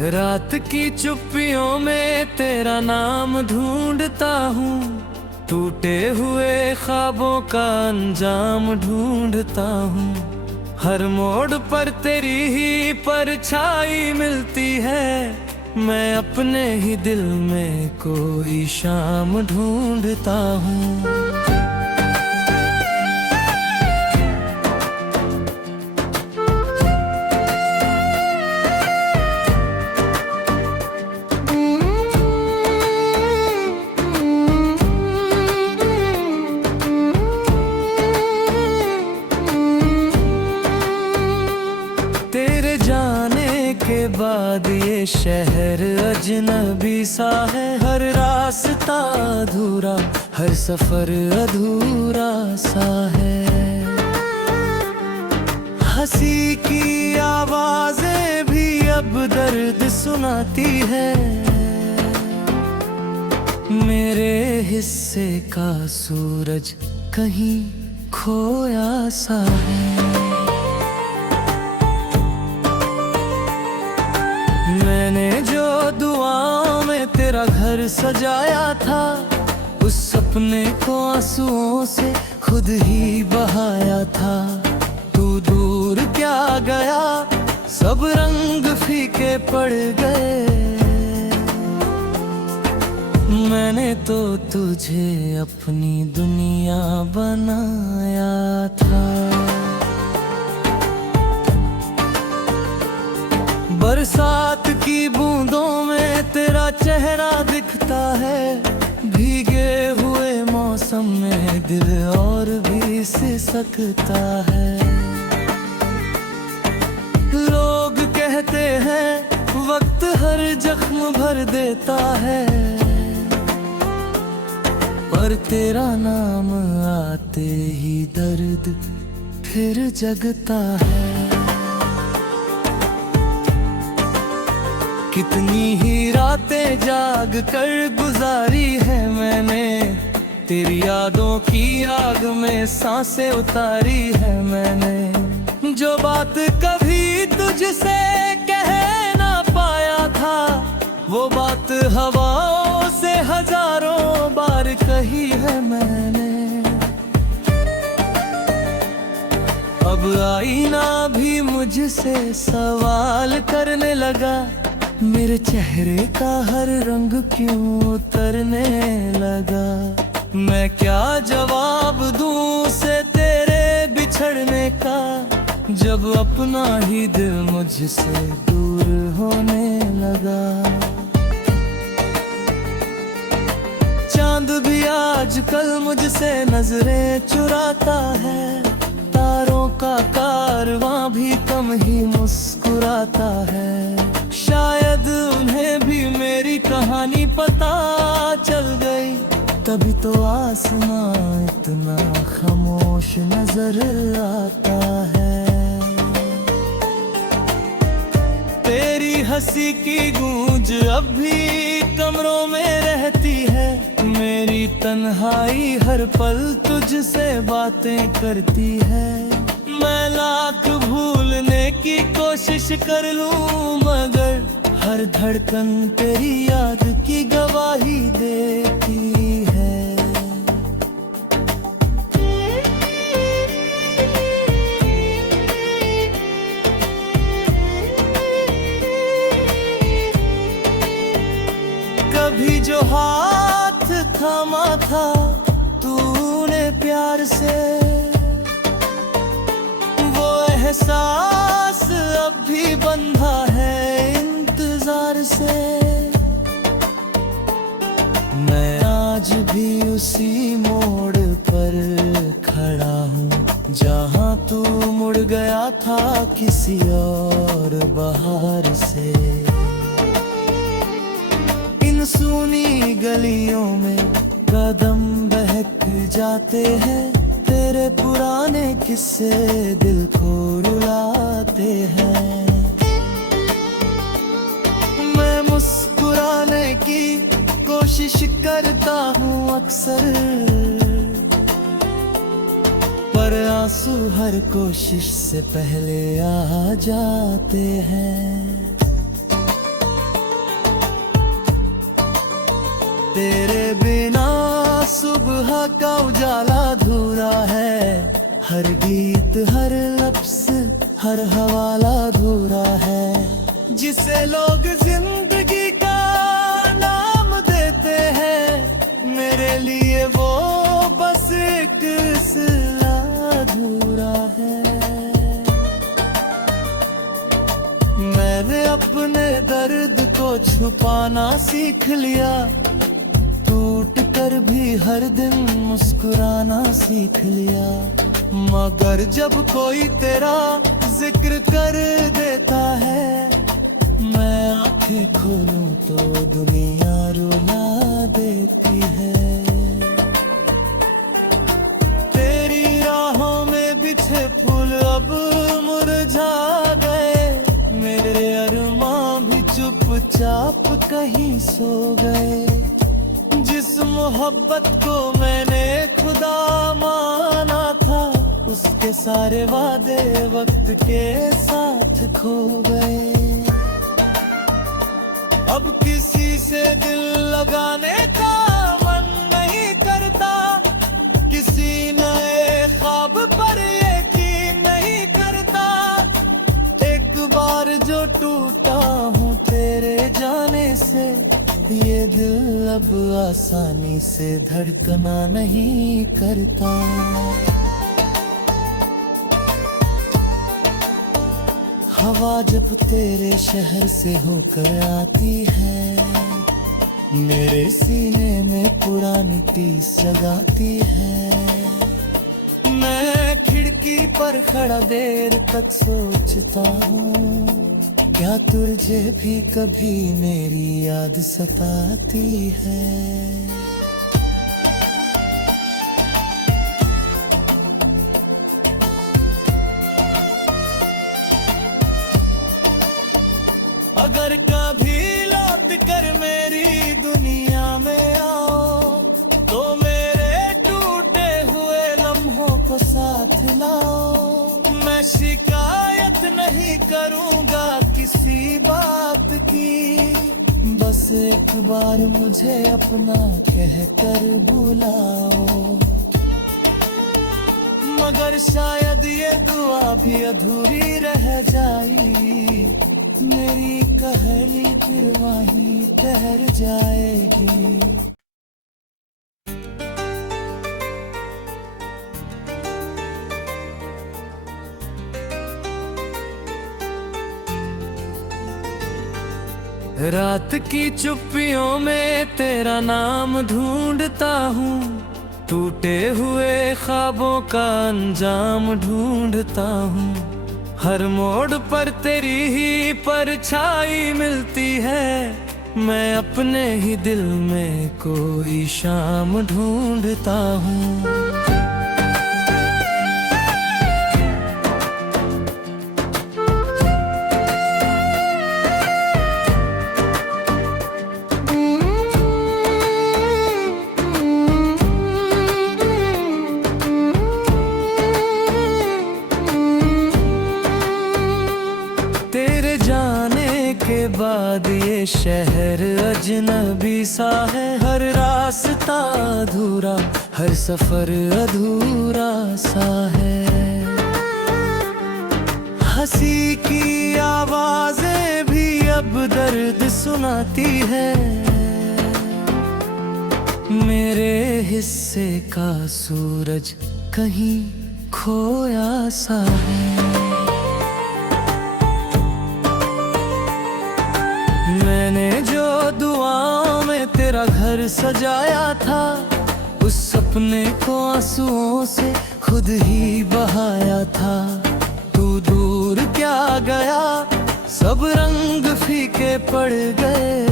रात की चुप्पियों में तेरा नाम ढूंढता हूँ, टूटे हुए ख्वाबों का अंजाम ढूंढता हूँ। हर मोड़ पर तेरी ही परछाई मिलती है, मैं अपने ही दिल में कोई शाम ढूंढता हूँ। तेरे जाने के बाद ये शहर अजनबी सा है, हर रास्ता अधूरा, हर सफर अधूरा सा है। हंसी की आवाजें भी अब दर्द सुनाती है, मेरे हिस्से का सूरज कहीं खोया सा है। मैंने जो दुआओं में तेरा घर सजाया था, उस सपने को आंसुओं से खुद ही बहाया था। तू दूर क्या गया, सब रंग फीके पड़ गए, मैंने तो तुझे अपनी दुनिया बनाया था। बरसात की बूंदों में तेरा चेहरा दिखता है, भीगे हुए मौसम में दिल और भी सिसकता है। लोग कहते हैं वक्त हर जख्म भर देता है, पर तेरा नाम आते ही दर्द फिर जगता है। कितनी ही रातें जाग कर गुजारी है मैंने, तेरी यादों की आग में सांसें उतारी है मैंने। जो बात कभी तुझसे कह ना पाया था, वो बात हवाओं से हजारों बार कही है मैंने। अब आईना भी मुझसे सवाल करने लगा, मेरे चेहरे का हर रंग क्यों उतरने लगा। मैं क्या जवाब दूं उसे तेरे बिछड़ने का, जब अपना ही दिल मुझसे दूर होने लगा। चांद भी आजकल मुझसे नजरें चुराता है, तारों का कारवां भी कम ही मुस्कुराता है। शायद उन्हें भी मेरी कहानी पता चल गई, तभी तो आसमां इतना खामोश नजर आता है। तेरी हंसी की गूंज अब भी कमरों में रहती है, मेरी तन्हाई हर पल तुझसे बातें करती है। मैं लाख भूलने की कोशिश कर लूं, मगर हर धड़कन तेरी याद की गवाही देती है। कभी जो हाथ थामा था तूने प्यार से, एहसास अब भी बंधा है इंतजार से। मैं आज भी उसी मोड़ पर खड़ा हूँ, जहाँ तू मुड़ गया था किसी और बहार से। इन सूनी गलियों में कदम बहक जाते हैं, तेरे पुराने किस्से दिल को रुलाते हैं। मैं मुस्कुराने की कोशिश करता हूँ अक्सर, पर आंसू हर कोशिश से पहले आ जाते हैं। तेरे बिना सुबह का उजाला अधूरा है, हर गीत हर लफ्ज हर हवाला अधूरा है। जिसे लोग जिंदगी का नाम देते हैं, मेरे लिए वो बस एक सिला अधूरा है। मैंने अपने दर्द को छुपाना सीख लिया, टूट कर भी हर दिन मुस्कुराना सीख लिया। मगर जब कोई तेरा जिक्र कर देता है, मैं आंखें खोलूं तो दुनिया रुला देती है। तेरी राहों में बिछे फूल अब मुरझा गए, मेरे अरमां भी चुपचाप कहीं सो गए। जिस मोहब्बत को मैंने खुदा माना था, उसके सारे वादे वक्त के साथ खो गए। अब किसी से दिल लगाने का मन नहीं करता, किसी नए ख्वाब पर यकीन नहीं करता। एक बार जो टूटा हूँ तेरे जाने से, ये दिल अब आसानी से धड़कना नहीं करता। हवा जब तेरे शहर से होकर आती है, मेरे सीने में पुरानी टीस जगाती है। मैं खिड़की पर खड़ा देर तक सोचता हूँ, क्या तुझे भी कभी मेरी याद सताती है। अगर कभी लौट कर मेरी दुनिया में आओ, तो मेरे टूटे हुए लम्हों को साथ लाओ। मैं शिकायत नहीं करूँगा किसी बात की, बस एक बार मुझे अपना कहकर बुलाओ। मगर शायद ये दुआ भी अधूरी रह जाएगी, मेरी कहली फिर वहीं ठहर जाएगी। रात की चुप्पियों में तेरा नाम ढूंढता हूँ, टूटे हुए ख्वाबों का अंजाम ढूंढता हूँ। हर मोड़ पर तेरी ही परछाई मिलती है, मैं अपने ही दिल में कोई शाम ढूंढता हूँ। के बाद ये शहर अजनबी सा है, हर रास्ता अधूरा, हर सफर अधूरा सा है। हंसी की आवाजें भी अब दर्द सुनाती है, मेरे हिस्से का सूरज कहीं खोया सा है। मैंने जो दुआओं में तेरा घर सजाया था, उस सपने को आंसुओं से खुद ही बहाया था। तू दूर क्या गया, सब रंग फीके पड़ गए,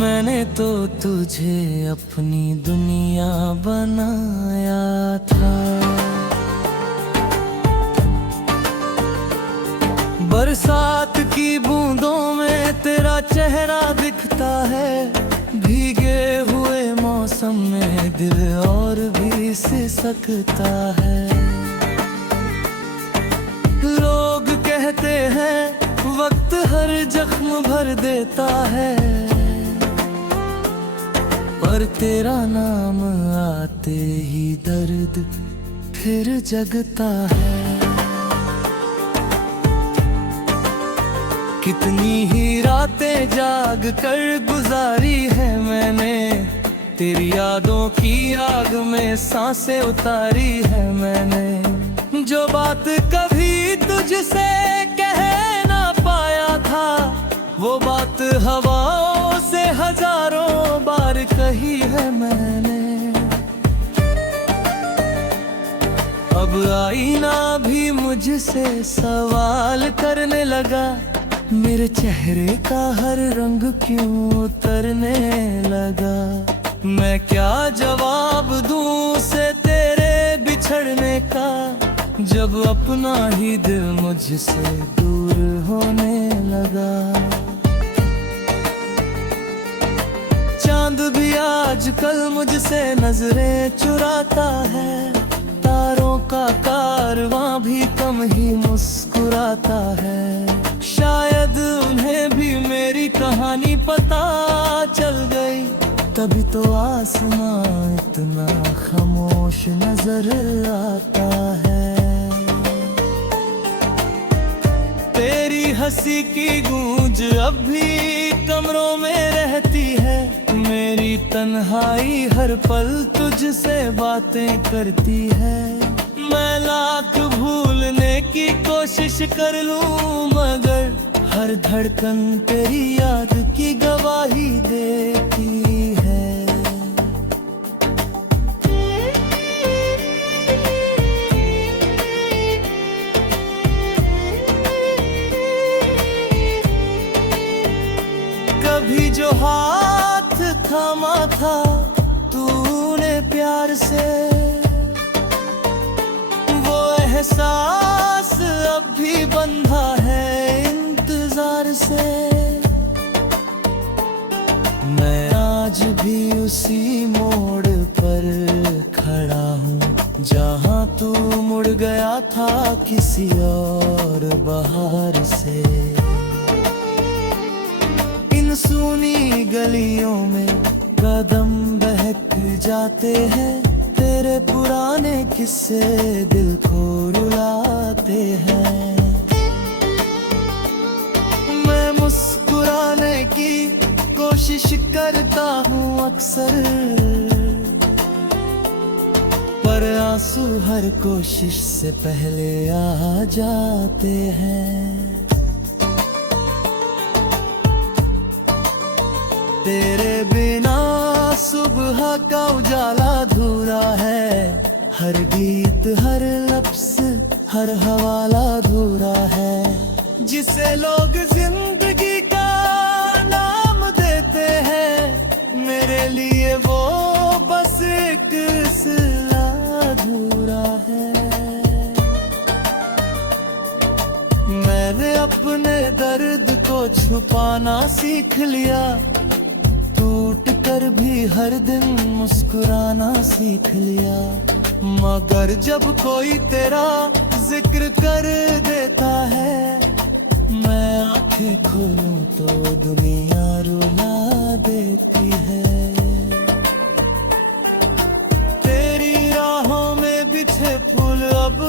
मैंने तो तुझे अपनी दुनिया बनाया था। बरसात की बूंदों में तेरा चेहरा दिखता है, भीगे हुए मौसम में दिल और भी सिसकता है। लोग कहते हैं वक्त हर जख्म भर देता है, पर तेरा नाम आते ही दर्द फिर जगता है। कितनी ही रातें जाग कर गुजारी है मैंने, तेरी यादों की आग में सांसें उतारी है मैंने। जो बात कभी तुझसे कह ना पाया था, वो बात हवाओं से हजारों बार कही है मैंने। अब आईना भी मुझसे सवाल करने लगा, मेरे चेहरे का हर रंग क्यों उतरने लगा। मैं क्या जवाब दूं उसे तेरे बिछड़ने का, जब अपना ही दिल मुझसे दूर होने लगा। चांद भी आजकल मुझसे नजरें चुराता है, तारों का कारवां भी कम ही मुस्कुराता है। शायद उन्हें भी मेरी कहानी पता चल गई, तभी तो आसमां इतना खामोश नजर आता है। तेरी हंसी की गूंज अब भी कमरों में रहती है, मेरी तन्हाई हर पल तुझसे बातें करती है। मैं लाख भूलने की कोशिश कर लूं, मगर हर धड़कन तेरी याद की गवाही देती है। कभी जो हाथ थामा था तूने प्यार से, वो एहसास अब भी बंधा है इंतजार से। मैं आज भी उसी मोड़ पर खड़ा हूँ, जहाँ तू मुड़ गया था किसी और बहार से। इन सूनी गलियों में कदम बहक जाते हैं, तेरे पुराने किस्से दिल को रुलाते हैं। मैं मुस्कुराने की कोशिश करता हूँ अक्सर, पर आंसू हर कोशिश से पहले आ जाते हैं। तेरे बिना सुबह का उजाला अधूरा है, हर गीत हर लफ्ज हर हवाला अधूरा है। जिसे लोग जिंदगी का नाम देते हैं, मेरे लिए वो बस एक सिला अधूरा है। मैंने अपने दर्द को छुपाना सीख लिया, टूट कर भी हर दिन मुस्कुराना सीख लिया। मगर जब कोई तेरा जिक्र कर देता है, मैं आंखें खोलूं तो दुनिया रुला देती है। तेरी राहों में बिछे फूल अब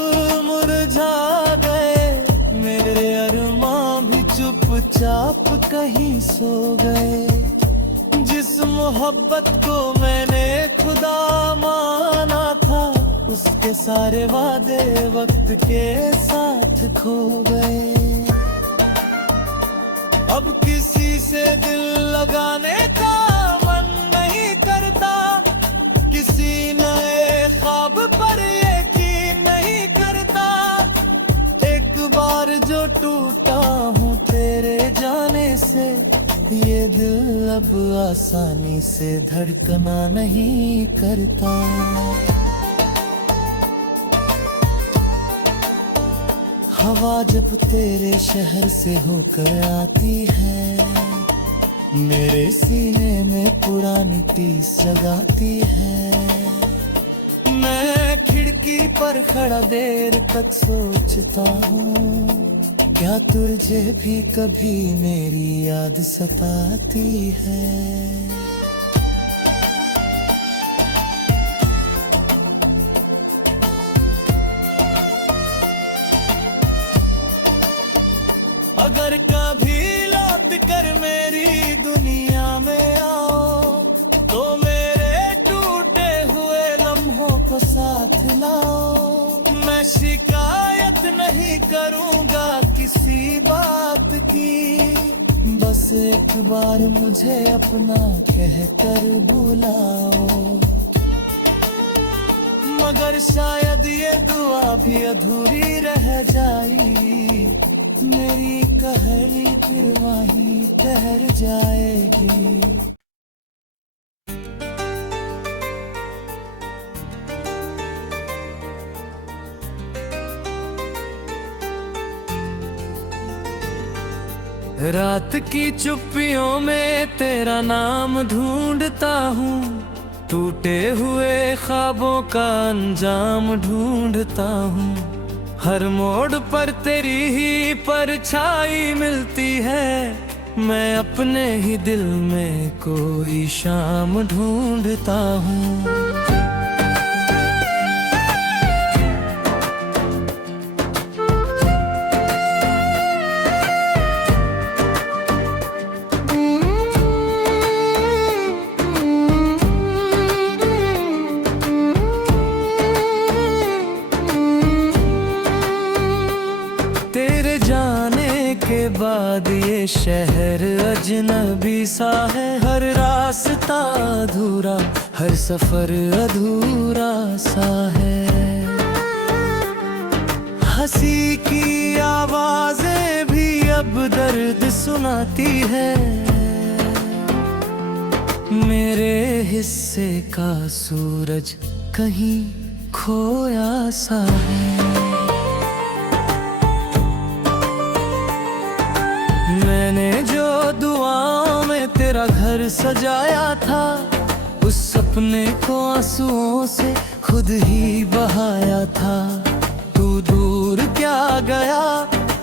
मुरझा गए, मेरे अरमां भी चुपचाप कहीं सो गए। जिस मोहब्बत को मैंने खुदा माना था, उसके सारे वादे वक्त के साथ खो गए। अब किसी से दिल लगाने का मन नहीं करता, किसी नए ख्वाब पर यकीन नहीं करता। एक बार जो टूटा हूँ तेरे जाने से, ये दिल अब आसानी से धड़कना नहीं करता। हवा जब तेरे शहर से होकर आती है, मेरे सीने में पुरानी टीस जगाती है। मैं खिड़की पर खड़ा देर तक सोचता हूँ, क्या तुझे भी कभी मेरी याद सताती है। अगर कभी लौट कर मेरी दुनिया में आओ तो मेरे टूटे हुए लम्हों को साथ लाओ। मैं शिकायत नहीं करूँगा किसी बात की, बस एक बार मुझे अपना कहकर बुलाओ। मगर शायद ये दुआ भी अधूरी रह जाएगी, मेरी कहरी फिर वहीं ठहर जाएगी। रात की चुप्पियों में तेरा नाम ढूंढता हूँ, टूटे हुए ख्वाबों का अंजाम ढूंढता हूँ। हर मोड़ पर तेरी ही परछाई मिलती है, मैं अपने ही दिल में कोई शाम ढूंढता हूँ। के बाद ये शहर अजनबी सा है, हर रास्ता अधूरा, हर सफर अधूरा सा है। हंसी की आवाजें भी अब दर्द सुनाती है, मेरे हिस्से का सूरज कहीं खोया सा है। मैंने जो दुआओं में तेरा घर सजाया था, उस सपने को आंसुओं से खुद ही बहाया था। तू दूर क्या गया,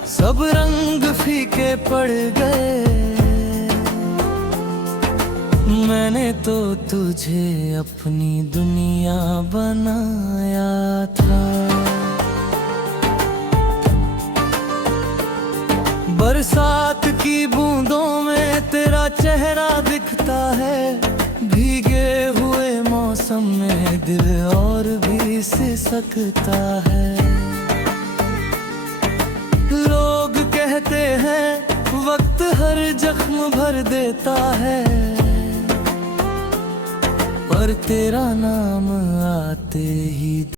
सब रंग फीके पड़ गए, मैंने तो तुझे अपनी दुनिया बनाया था। बरसात की बूंदों में तेरा चेहरा दिखता है, भीगे हुए मौसम में दिल और भी सिसकता है। लोग कहते हैं वक्त हर जख्म भर देता है, पर तेरा नाम आते ही